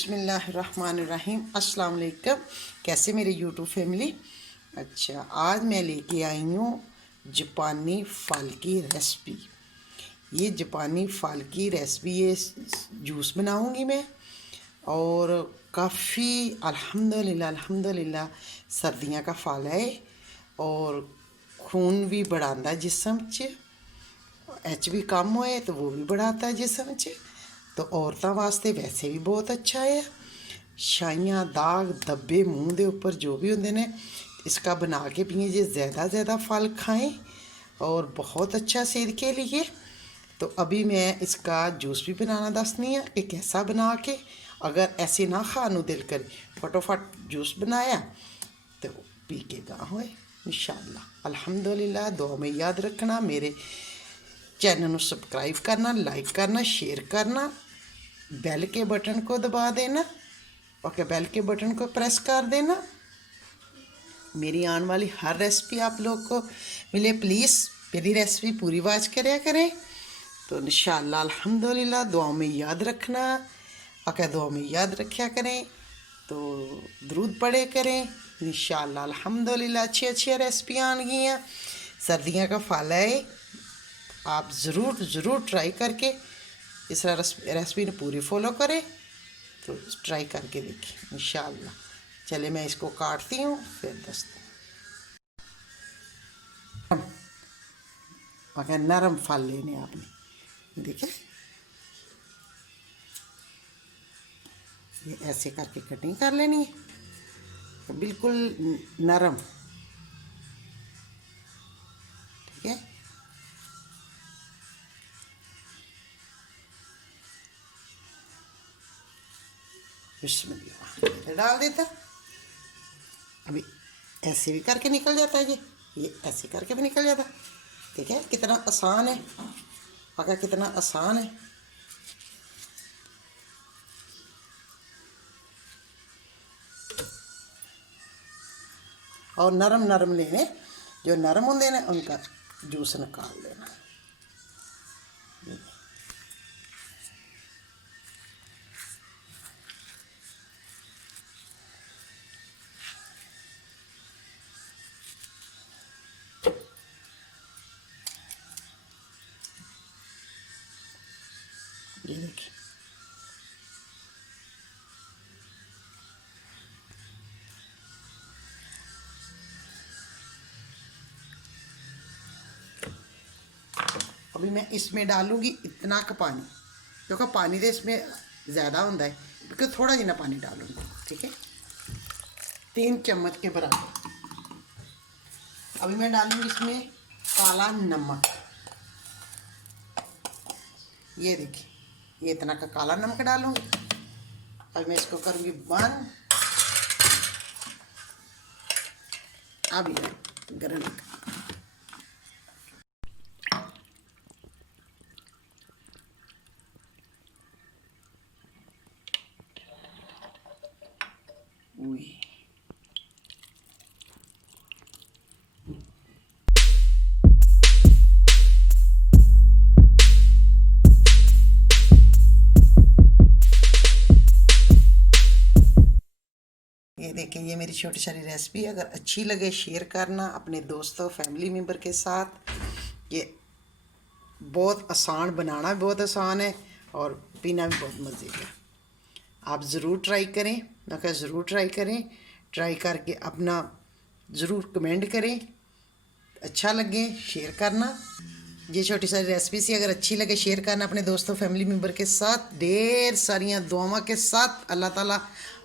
बिस्मिल्लाहिर्रहमानिर्रहीम अस्सलाम वालेकुम। कैसे मेरे यूट्यूब फैमिली। अच्छा, आज मैं लेके आई हूँ जापानी फल की रेसिपी। ये जापानी फल की रेसिपी, ये जूस बनाऊँगी मैं। और काफ़ी अल्हम्दुलिल्लाह सर्दियाँ का फल है और खून भी बढ़ाता जिस्म च। HB कम होए तो वो भी बढ़ाता है जिस्म च। तो औरतों वास्ते वैसे भी बहुत अच्छा है। छाइयाँ, दाग, धब्बे मूँह के उपर जो भी होंगे ने, इसका बना के पिए जे ज़्यादा फल खाएं और बहुत अच्छा सेहत के लिए। तो अभी मैं इसका जूस भी बनाना दसनी है कि कैसा बना के, अगर ऐसे ना खानू दिल करे फटोफट जूस बनाया तो पी के गा होए इंशाअल्लाह। अल्हम्दुलिल्लाह। दुआ में याद रखना, मेरे चैनल को सब्सक्राइब करना, लाइक करना, शेयर करना, बेल के बटन को दबा देना। ओके, बेल के बटन को प्रेस कर देना। मेरी आने वाली हर रेसिपी आप लोग को मिले। प्लीज़ मेरी रेसिपी पूरी वॉच करया करें। तो इंशाअल्लाह अल्हम्दुलिल्लाह। दुआ में याद रखना। ओके, दुआ में याद रखा करें तो दरूद पढ़े करें इंशाअल्लाह अल्हम्दुलिल्लाह। अच्छी रेसिपियाँ आनगियाँ। सर्दियों का फल है, आप ज़रूर ट्राई करके इस रेसिपी ने पूरी फॉलो करें। तो ट्राई करके देखिए इंशाअल्लाह। चले मैं इसको काटती हूँ फिर दस्ती। अगर नरम फल लेने आपने, देखिए ये ऐसे करके कटिंग कर लेनी है, बिल्कुल नरम। ठीक है, बिस्मिल्लाह डाल देता। अभी ऐसे भी करके निकल जाता है ये ऐसे करके भी निकल जाता। ठीक है, कितना आसान है, अगर कितना आसान है। और नरम लेने, जो नरम होंगे ना उनका जूस निकाल लेना। ये देखिए, अभी मैं इसमें डालूँगी इतना का पानी, क्योंकि पानी तो इसमें ज़्यादा होता है, क्योंकि थोड़ा जिना पानी डालूँगी। ठीक है, 3 चम्मच के बराबर। अभी मैं डालूँगी इसमें काला नमक। ये देखिए, ये इतना का काला नमक डालूँगी। अब मैं इसको करूँगी बंद। अब ये गरम हुई। ये देखिए, ये मेरी छोटी सारी रेसिपी, अगर अच्छी लगे शेयर करना अपने दोस्तों फैमिली मेम्बर के साथ। ये बहुत आसान, बनाना भी बहुत आसान है और पीना भी बहुत मज़े का। आप ज़रूर ट्राई करें, मैं कहा ज़रूर ट्राई करें। ट्राई करके अपना ज़रूर कमेंट करें, अच्छा लगे शेयर करना। ये छोटी सारी रेसिपी सी, अगर अच्छी लगे शेयर करना अपने दोस्तों फैमिली मेम्बर के साथ। ढेर सारियाँ दुआओं के साथ अल्लाह ताला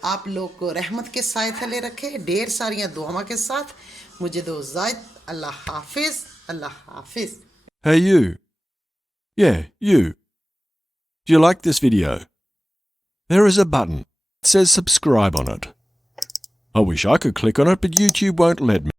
आप लोग को रहमत के साए थले रखे। ढेर सारियाँ दुआओं के साथ मुझे दो इजाज़त। अल्लाह हाफिज़, अल्लाह हाफिज़। Hey you. Yeah, you. Do you like this video? There is a button. It says subscribe on it. I wish I could click on it, but YouTube won't let me.